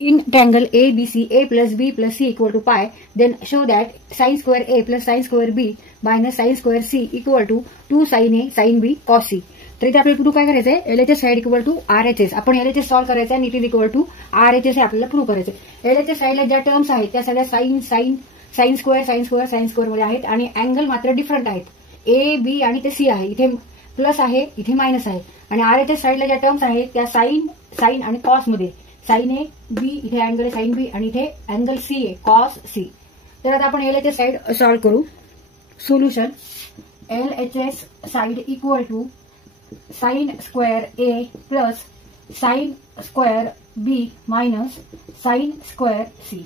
In triangle ABC, a plus b plus c equal to pi, then show that sin square a plus sin square b minus sin square c equal to 2 sin a sin b cos c. तर इथे आपल्याला prove काय करायचं आहे, LHS side equal to RHS. आपण LHS solve करायचं आहे आणि it is equal to RHS हे आपल्याला प्रूव्ह करायचं आहे. एलएचएस साइडला ज्या टर्म्स आहेत त्या सगळ्या साइन स्क्वेअर मध्ये आहेत आणि अँगल मात्र डिफरंट आहेत. ए बी आणि ते सी आहे. इथे प्लस आहे, इथे मायनस आहे. आणि आरएचएस साइडला ज्या टर्म्स आहेत त्या साइन आणि कॉस मध्ये, साइन ए बी इथे अँगल आहे साइन बी आणि इथे अँगल सी आहे कॉस सी. तर आता आपण एलएचएस साइड सॉल्व्ह करू. Solution LHS side equal to sine square A plus sine square B minus sine square C.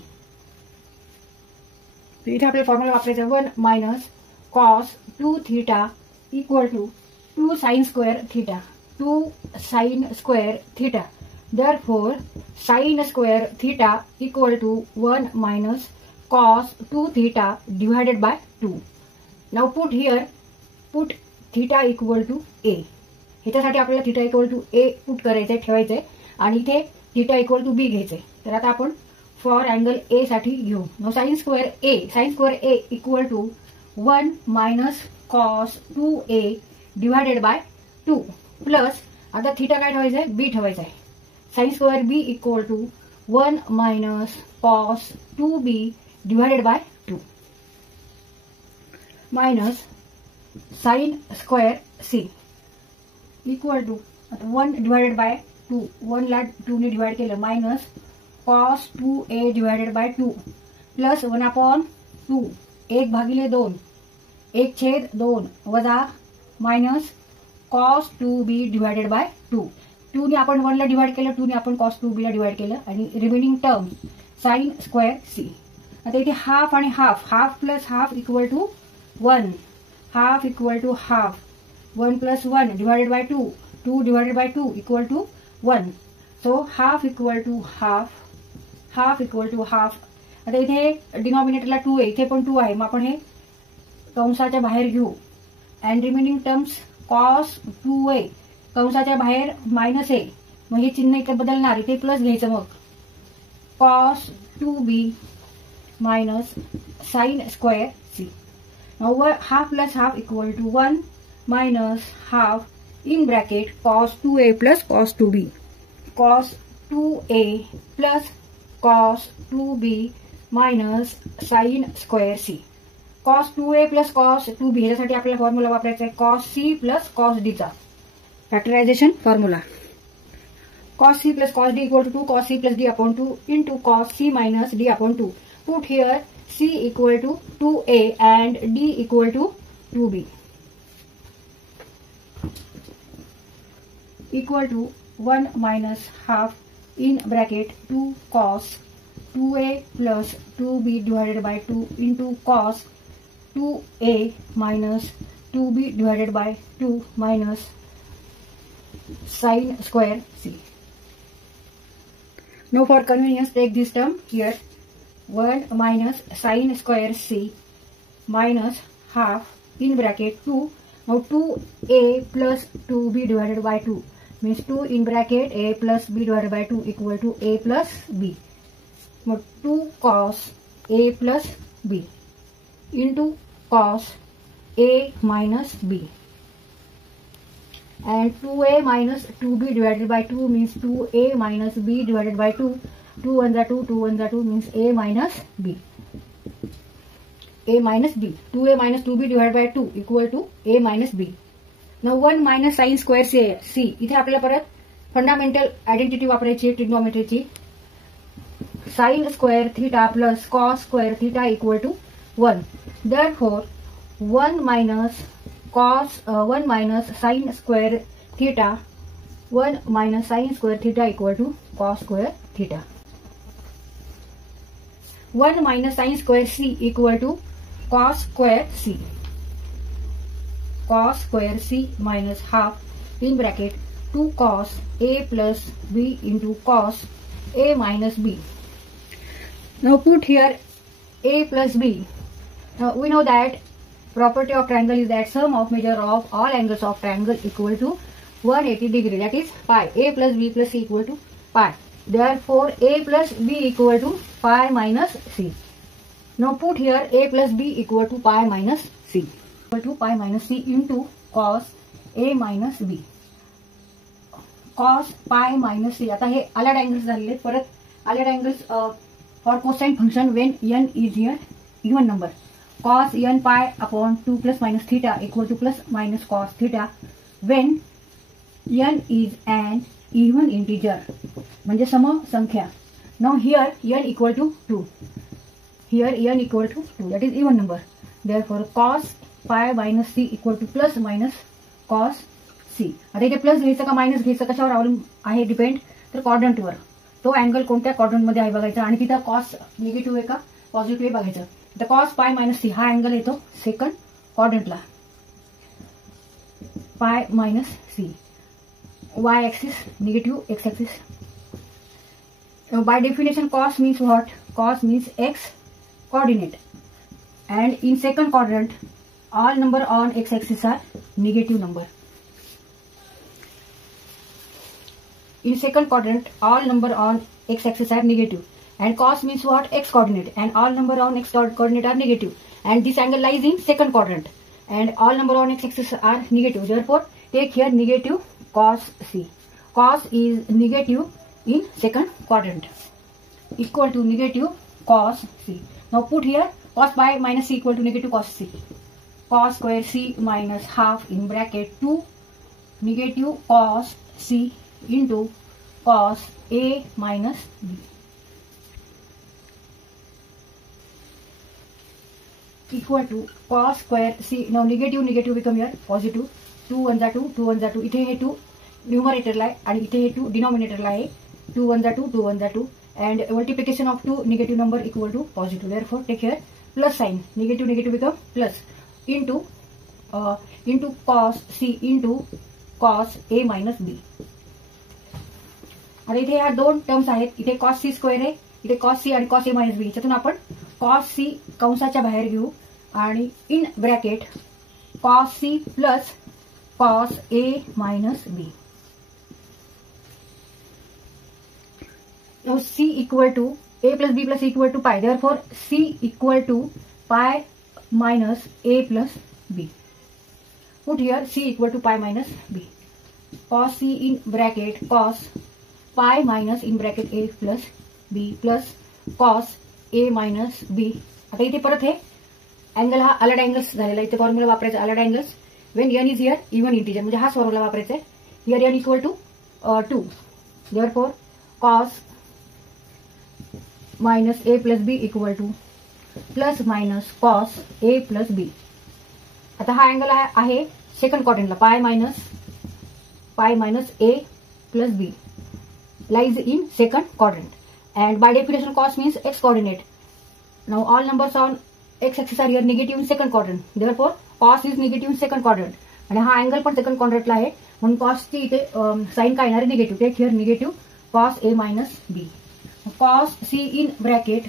इथे आपल्याला फॉर्म्युला वापरायचा 1 minus cos 2 theta equal to 2 sine square theta, 2 sine square theta. Therefore, sin square theta equal to 1 minus cos 2 theta divided by 2. Now put theta equal to a. ह्याच्यासाठी आपल्याला theta equal to a put करायचंय, ठेवायचंय आणि इथे theta equal to b घ्यायचंय. तर आता आपण फॉर अँगल a साठी घेऊ. Now sin square a equal to 1 minus cos 2a divided by 2 plus आता theta काय ठेवायचंय, b ठेवायचंय. sin square b equal to 1 minus cos 2b divided by 2 minus sin square c equal to 1 divided by 2, 1 ला 2 ने divide केलं minus cos 2a divided by 2 plus 1 upon 2, 1 भागिले 2, 1 छेद 2 वजा minus cos 2b divided by 2. 2 ने आपण 1 ला divide केलं, 2 ने आपण cos 2b ला डिवाइड केलं आणि remaining term sine square C. आता इथे हाफ आणि half plus half equal to 1, half equal to half, 1 plus 1 divided by 2, 2 divided by 2 equal to 1. So half equal to half, half equal to half. आता इथे डिनॉमिनेटरला 2 आहे, इथे पण 2 आहे. मग आपण हे कंसाच्या बाहेर घेऊ and remaining terms cos 2a कंसाच्या बाहेर मायनस आहे, मग हे चिन्ह इथे बदलणार, इथे प्लस घ्यायचं. मग cos 2b minus sine square C. Half plus half equal to 1 minus half in bracket cos 2a plus cos 2b, cos 2a plus cos 2b minus sine square C. Cos 2a plus cos 2b ह्याच्यासाठी आपल्याला formula वापरायचा आहे cos C plus cos D चा factorization formula. cos c plus cos d equal to 2 cos c plus d upon 2 into cos c minus d upon 2. Put here c equal to 2a and d equal to 2b equal to 1 minus half in bracket 2 cos 2a plus 2b divided by 2 into cos 2a minus 2b divided by 2 minus sin square c. Now for convenience take this term here, 1 minus sin square c minus half in bracket 2. Now 2a plus 2b divided by 2 means 2 in bracket a plus b divided by 2 equal to a plus b. Now 2 cos a plus b into cos a minus b. And 2a minus 2b divided by 2 means 2a minus b divided by 2. 2 1 are 2, 2 1 are 2 means a minus b. A minus b. 2a minus 2b divided by 2 equal to a minus b. Now 1 minus sin square c. इथे आपल्याला परत fundamental identity वापरायची ट्रिग्नोमेट्रीची. sin square theta plus cos square theta equal to 1. Therefore 1 minus sin square theta, 1 minus sin square theta equal to cos square theta. 1 minus sin square c equal to cos square c. Cos square c minus half in bracket 2 cos a plus b into cos a minus b. Now put here a plus b. Now we know that property of triangle is that sum of measure of all angles of triangle equal to 180 degree, that is pi. A plus b plus c equal to pi. Therefore, a plus b equal to pi minus c. Now put here a plus b equal to pi minus c. Equal to pi minus c into cos a minus b. Cos pi minus c. आता हे allied angles झालेले. परत allied angles for cosine function when n is here even number. Cos n pi upon 2 plus minus theta equal to plus minus cos theta when n is an even integer. म्हणजे सम संख्या. Now here n equal to 2. Here n equal to 2. That is even number. Therefore cos pi minus c equal to plus minus cos c. आता इथे plus घ्यायचं का minus घ्यायचं कशावर अवलंबून आहे डिपेंड, तर क्वाड्रंटवर. तो अँगल कोणत्या क्वाड्रंटमध्ये आहे बघायचा आणि तिथं कॉस निगेटिव्ह आहे का पॉझिटिव्ह आहे बघायचं. तर कॉस पाय मायनस सी हा अँगल येतो सेकंड क्वाड्रंटला. Pi minus C. Y axis negative, X axis. By definition, cos means what? Cos means x coordinate. And in second quadrant, all number on x axis are negative number. In second quadrant, all number on x axis are negative. And cos means what? X coordinate. And all number on x coordinate are negative. And this angle lies in second quadrant. And all number on x axis are negative. Therefore, take here negative cos c. Cos is negative in second quadrant equal to negative cos c. Now put here cos pi minus c equal to negative cos c. Cos square c minus half in bracket 2 negative cos c into cos a minus b equal to cos square c. Now negative become here positive. 2 1 2, 2 1 2. इथे हे 2 न्यूमरेटरला आहे आणि इथे हे 2 डिनॉमिनेटरला आहे. 2 1 2, 2 1 2, and multiplication of 2 negative number equal to positive. Therefore, take here plus sign. Negative become plus into cos c into cos a minus b. आता इथे ह्या दोन टर्म्स आहेत. इथे cos c स्क्वेअर आहे, इथे cos c आणि cos a minus b. याच्यातून आपण cos c कंसाच्या बाहेर घेऊ आणि in bracket cos c plus cos a minus b. Now c equal to a plus b plus equal to pi. Therefore, c equal to pi minus a plus b. Put here c equal to pi minus b. Cos c in bracket cos pi minus in bracket a plus b plus cos a minus b. आता इथे परत हे angle हा अलड angles झालेला. इथे formula वापरायचा अलड angles when n is here even integer. म्हणजे हाच फॉर्म्युला वापरायचा आहे. Here n equal to 2. Therefore, cos minus a plus b equal to plus minus cos a plus b. आता हा अँगल आहे सेकंड क्वाड्रंटला. Pi minus a plus b lies in second quadrant. And by definition, cos means x coordinate. Now all numbers on x axis are here negative in second quadrant. Therefore, cos is negative in second quadrant. आणि हा angle पण second क्वाड्रंटला आहे म्हणून cos ची इथे sign काय येणार आहे negative. Take here negative cos a minus b. Cos c in bracket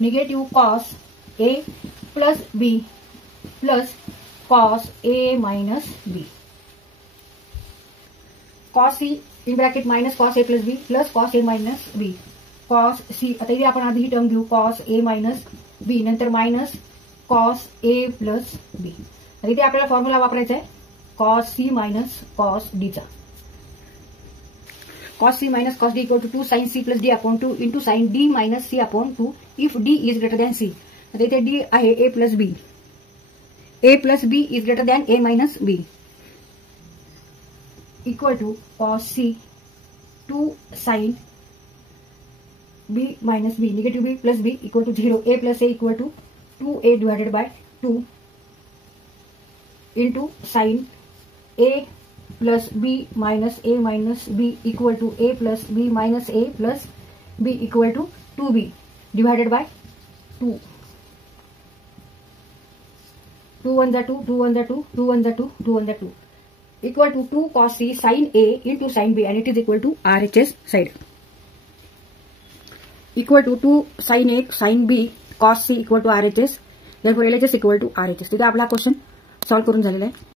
negative cos a plus b plus cos a minus b. Cos c in bracket minus cos a plus b plus cos a minus b. Cos c आता इथे आपण आधी ही term घेऊ cos a minus b नंतर minus cos a plus b. तर इथे आपल्याला formula वापरायचा आहे cos c minus cos d चा. Cos c minus cos d equal to 2 sin c plus d upon 2 into sin d minus c upon 2 if d is greater than c. आता इथे d आहे a plus b. a plus b is greater than a minus b equal to cos c 2 sin b minus b negative b plus b equal to 0. a plus a equal to 2a divided by 2 into sin a plus b minus a minus b equal to a plus b minus a plus b equal to 2b divided by 2. 2 1 2, 2 1 2, 2 1 2, 2 1 2 equal to 2 cos c sin a into sin b and it is equal to RHS side. Equal to 2 sin a sin b cos c equal to RHS. Therefore LHS equal to RHS. तिथे आपला question solve करून झालेला आहे.